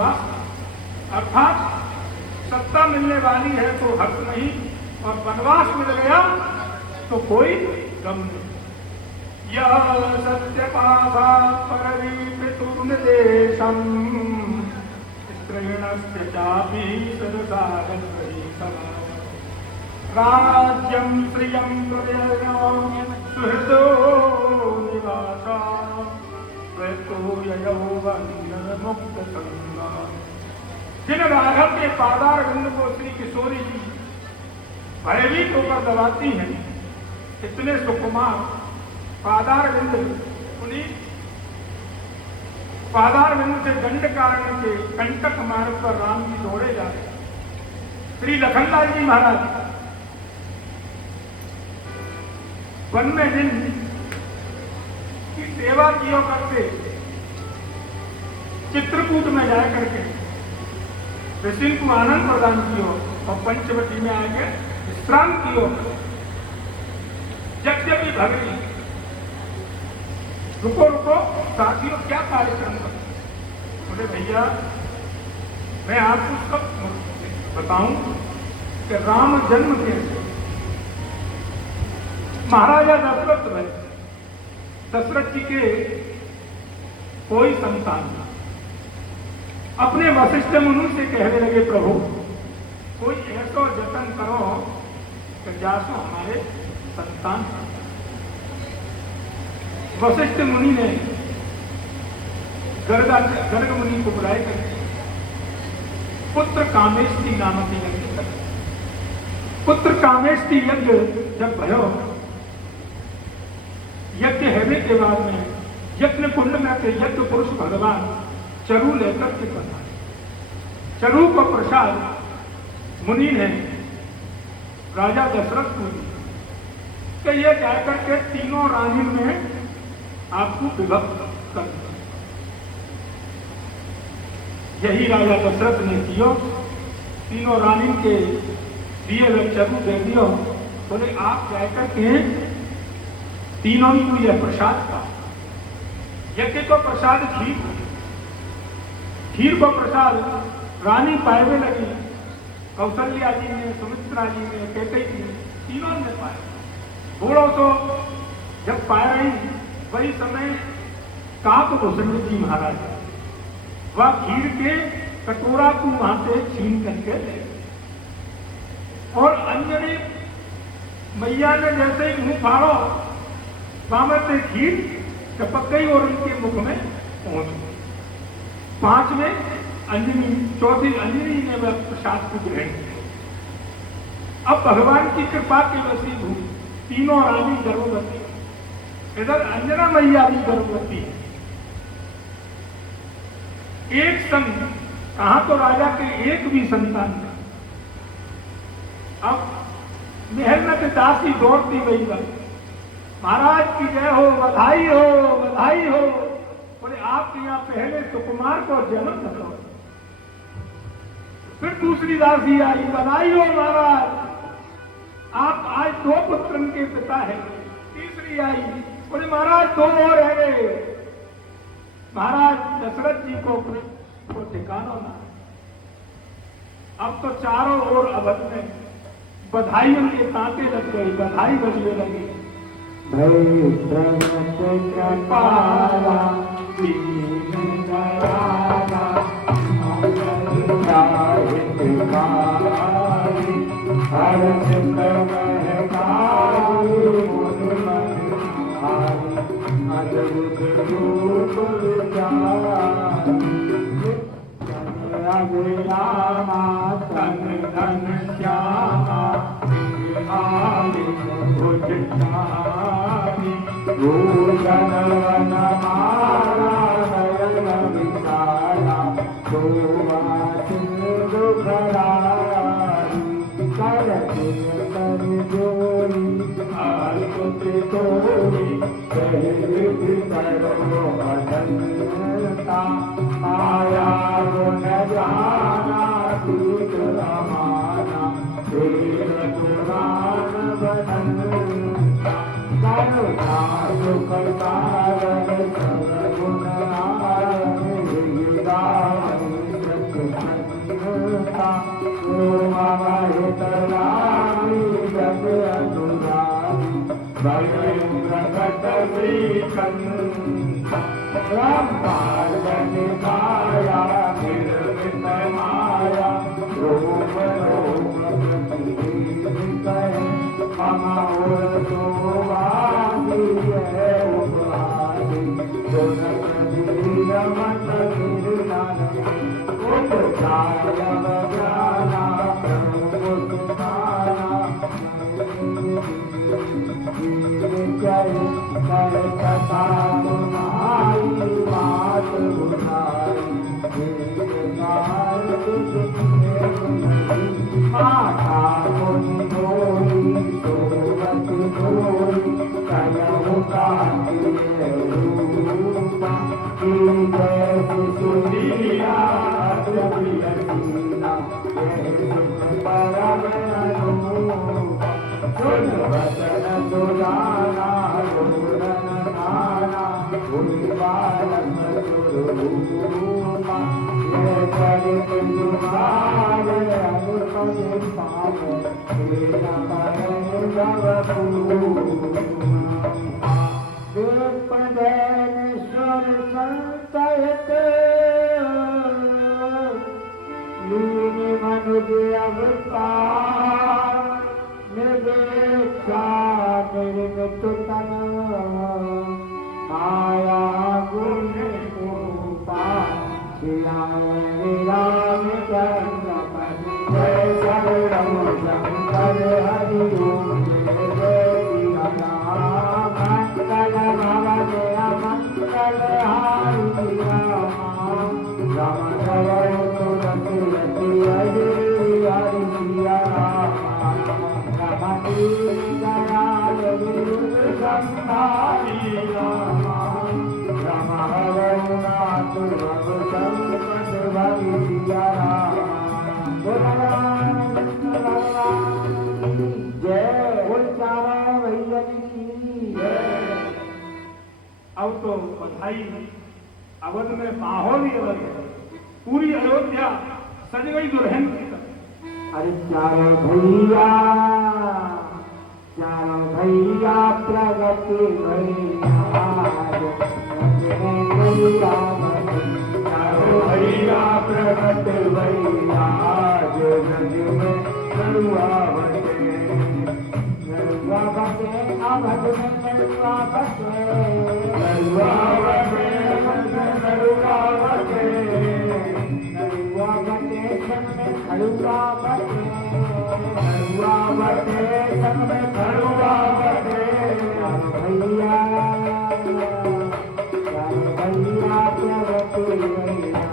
वनवास, अर्थात सत्ता मिलने वाली है तो हर्ष नहीं, और वनवास मिल गया तो कोई गम नहीं। यह सत्यपासा परवीपितुर्निदेशम् स्त्रीणस्य चापि सरसागरहि सदा राज्यं श्रियं प्रययाम सुहृदो निवासा प्रतो ययौवन्नमुक्तसंगा। जिन राघव के पादार बिंद को श्री किशोरी जी भयभीत होकर दबाती हैं, इतने सुकुमार पादार बिंद, उन्हीं पादार बिंद से दंड कारण के कंटक मार्ग पर राम जी दौड़े जा रहे। श्री लखनलाल जी महाराज वन में जिन की सेवा किया करते, चित्रकूट में जाए करके ऋषि को आनंद प्रदान किया और पंचवटी में आके विश्राम किया। यद्यपि भगनी रुको रुको साथियों, क्या कार्यक्रम कर? बोले भैया मैं आपको सब बताऊं कि राम जन्म के महाराजा दशरथ में दशरथ जी के कोई संतान नहीं। अपने वशिष्ठ मुनि से कहने लगे प्रभु कोई ऐसा जतन करो कि जासो हमारे संतान। वशिष्ठ मुनि ने गर्ग मुनि को बुलाए करके पुत्र कामेष्टि नामक यज्ञ कर। पुत्र कामेष्टि यज्ञ जब भयो, यज्ञ हेवे के बाद में यज्ञ कुंड में के यज्ञ पुरुष भगवान चरु लेकर के बना। चरु को प्रसाद मुनि ने राजा दशरथ को दिया कि ये जाकर के तीनों रानी में आपको विभक्त कर दिया। यही राजा दशरथ ने किया, तीनों रानी के दिए हुए चरु दे दियो। बोले आप जाकर के तीनों को यह प्रसाद का, यज्ञ को प्रसाद खीर, खीर को प्रसाद रानी पाए लगी। कौशल्या जी ने, सुमित्रा जी ने, कैकेयी जी ने, तीनों ने पाए। घोड़ों तो जब पाए रही वही समय काकभूषण जी महाराज वह खीर के कटोरा को वहां से छीन करके ले। और अंजनी मैया ने जैसे ही मुंह फाड़ो, वहां से खीर टपक गई और उनके मुख में पहुंच गई। पांचवें अंजनी, चौथी अंजनी ने वह प्रसाद को ग्रहण किया। अब भगवान की कृपा के वशीभूत तीनों रानी गर्भवती, इधर अंजना मैया भी गर्भवती है। एक संग कहा तो राजा के एक भी संतान नहीं। अब महल में दासी दौड़ती गई, महाराज की जय हो, बधाई हो, बधाई हो। बोले आपके यहाँ पहले सुकुमार को जन्म दो। फिर दूसरी दासी आई, बधाई हो महाराज, आप आज 2 पुत्रन के पिता है। तीसरी आई, बोले महाराज 2 और रह गए। महाराज दशरथ जी को ठिकाना ना। अब तो चारों ओर अवध में बधाइयों के तांते लग गई, बधाई बजने लगी। धन धन श्यामा भूषण वन माला नयन विशाला शोभा सिंधु खरारी कर जोड़ी अद्भुत तोड़ी करो अनंता आया गुण जाना दूत रमाना तेर पुराण बनता करुणा सुख कारण सर्वगुण प्रकट श्रीकंठ ब्रह्मांड माया निर्मित माया रूप रूप प्रतिष्ठित मम उर्वादी है उपहारी गुण प्रदीप मत निर्नन उपचार ज्ञाना प्रमुखाना जय कर कथा तुम्हारी बात बुझाई माता मुनि बोली सोवत बोली कयहु कांतिय रूपा की जैसे सुनिया अद्भुतलीला परम अनुरूप सुन वचन सुजाना गुरन नाना गुरुबालक सुरूपा ये चरित जुगार अनुपद पाप तेरा परम गवपूर्णा विपदेश्वर संतहित लीन मनुज अवतार निर्देशा निर्मित तन माया गुण रूपा श्री राम चंद्र पति जय शरणम शंकर हरि ओम जय श्री राम मंगल भवन मंगल हारि राम राम जय तुलसी यति हरि हरि सिया राम रमणी दयाल विरुद्ध संहारी राम राम रघुनाथ रघु संकट भरि सिया राम जय बोल चारा भैया की जय। अब तो बधाई अवध में माहौल ही अलग है, पूरी अयोध्या सज गई दुल्हन की तरह। अरे चारों भैया प्रगति भैया चारों भैया प्रगट भैया जो गज में नरुआ बटे अवध में नरुआ बटे नरुआ बटे नरुआ बटे नरुआ बटे सब में खड़ुआ बटे नरुआ बटे सब में खड़ुआ बटे भैया भैया प्रगति भैया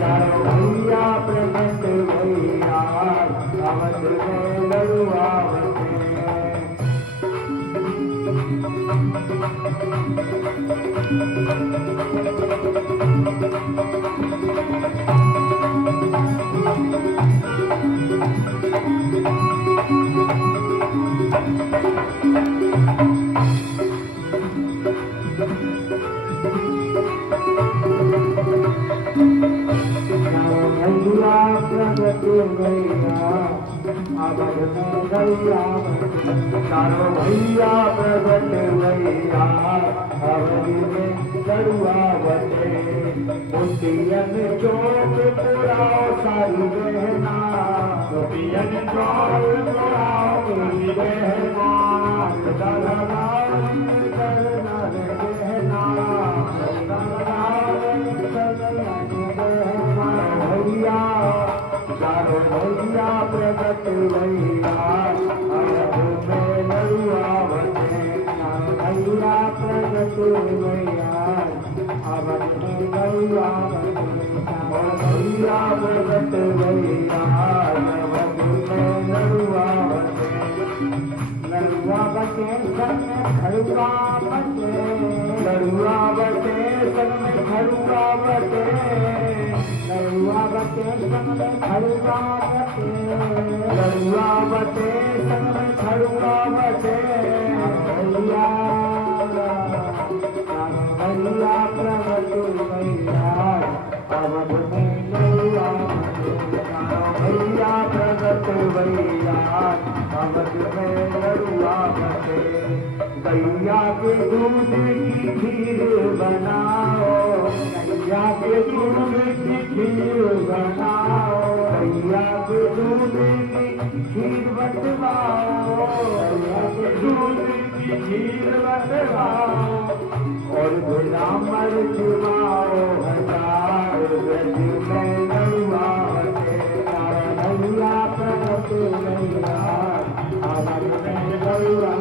चारों भैया प्रगट भैया अवध में नरुआ बटे भैया प्रगट भैया अवध में नरुआ बटे चारों भैया प्रगट भैया अवध में नरुआ बटे मुंडियन चौक पुराओ सारी बहना मुंडियन चौक पुराओ सारी बहना भैया चारों भैया प्रगट भैया अवध में नरुआ बटे भैया प्रगट भैया अवध में नरुआ बटे भैया प्रगट भैया अवध में नरुआ बटे नरुआ बटे सब में खड़ुआ बटे नरुआ बटे सब में खड़ुआ बटे नरुआ बटे सब में खड़ुआ बटे नरुआ बटे सब में खड़ुआ बटे भैया भैया प्रगट भैया अवध में नरुआ बटे भैया प्रगट भैया अवध में लड़ुआ बटे, गैया के दूध की खीर बनाओ, गैया के दूध की खीर बनाओ, गैया के दूध की खीर बटवाओ, गैया के दूध की खीर बटवाओ, और गुलामर जुमाओ हजार गज में लड़ुआ बटे, नैया प्रभु नैया अवध में लड़ुआ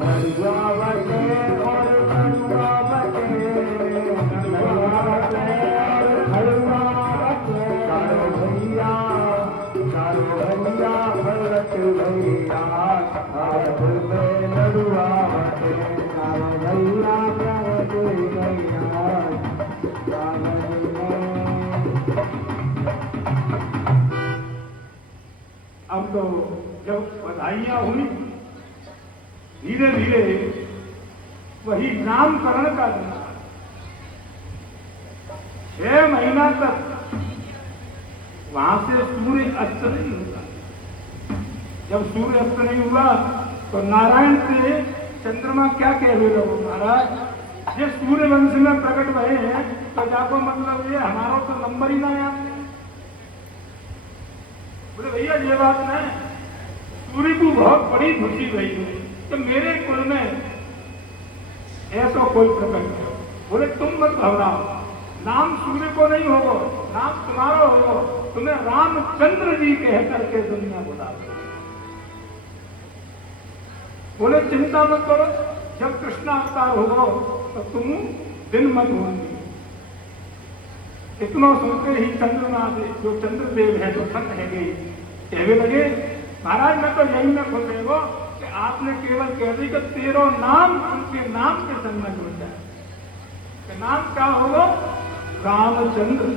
लड़ुआ बटे और लड़ुआ बटे, लड़ुआ बटे और लड़ुआ बटे, चारो भैया भरत भैया अवध में लड़ुआ बटे, चारो भैया भरत भैया अवध में। अब तो जब बधाइयां हुई, धीरे धीरे वही नामकरण का दिन, 6 महीना तक वहां से सूर्य अस्त नहीं हुआ। जब सूर्य अस्त नहीं हुआ तो नारायण से चंद्रमा क्या कह रहे हो, महाराज ये सूर्य वंश में प्रकट भये हैं, तो जाको मतलब ये हमारा तो नंबर ही ना आया। बोले भैया ये बात नहीं, सूर्य को बहुत बड़ी खुशी रही है कि मेरे कुल में ऐसा कोई प्रकट है। बोले तुम मत घबराओ, नाम सूर्य को नहीं होगा, नाम तुम्हारा होगा, तुम्हें रामचंद्र जी कह करके दुनिया बुला। बोले चिंता मत करो, जब कृष्ण अवतार होगा तो तुम दिन मत होंगे। इतना सुनते ही चंद्रमा जो चंद्रदेव है तो संत है गई, कहने लगे महाराज मैं तो यही में खुश है वो कि आपने केवल कह दी कि 13 नाम उनके नाम के संग में जुड़ जाए। नाम क्या होगा? रामचंद्र।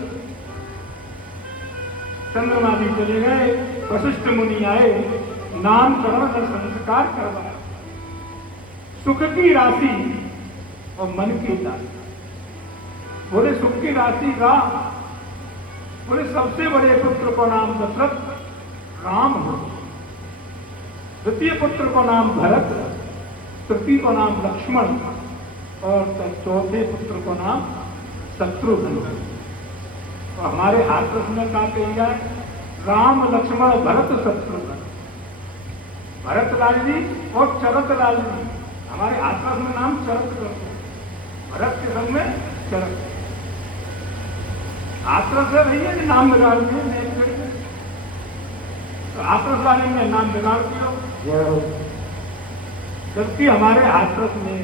चंद्रमा भी चले गए, वशिष्ठ मुनि आए, नामकरण का संस्कार करवाया। सुख की राशि और मन की राशि। बोले सुख की राशि राम, बोले सबसे बड़े पुत्र को नाम दशरथ राम हो, द्वितीय पुत्र को नाम भरत, तृतीय को नाम लक्ष्मण और चौथे पुत्र को नाम शत्रुघ्न। तो हमारे हाथ में कहा कही जाए राम लक्ष्मण भरत शत्रुघ्न, भरत लाल जी और चरत लाल जी। हमारे हाथ में नाम चरत करते, भरत के संग में चरत। हाथरस है भैया जी नाम बिगाड़ दिए, तो हाथरस वाले ने नाम बिगाड़ दिया। जबकि हमारे हाथरस में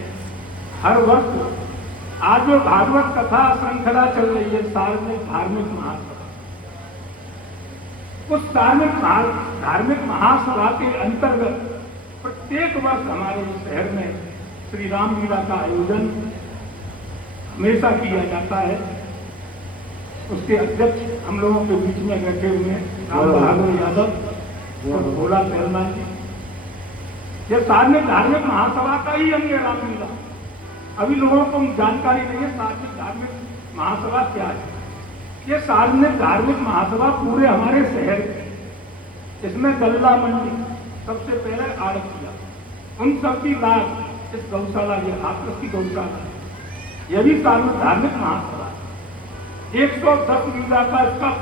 हर वर्ष आज जो भागवत कथा श्रृंखला चल रही है, सार्वजनिक धार्मिक महासभा, उस धार्मिक महासभा के अंतर्गत प्रत्येक वर्ष हमारे शहर में श्री रामलीला का आयोजन हमेशा किया जाता है। उसके अध्यक्ष हम लोगों के बीच में बैठे हुए हैं राम बहादुर यादव और भोला पहलवान जी। यह सार्वजनिक धार्मिक महासभा का ही अंग है रामलीला। अभी लोगों को जानकारी नहीं है सार्वजनिक धार्मिक महासभा क्या है। ये सार्वजनिक धार्मिक महासभा पूरे हमारे शहर, इसमें गल्ला मंडी सबसे पहले आरंभ किया, उन सबकी राज इस गौशाला, ये हाथरस की गौशाला, यह भी सार्वजनिक धार्मिक महासभा 110 बीघा का इसका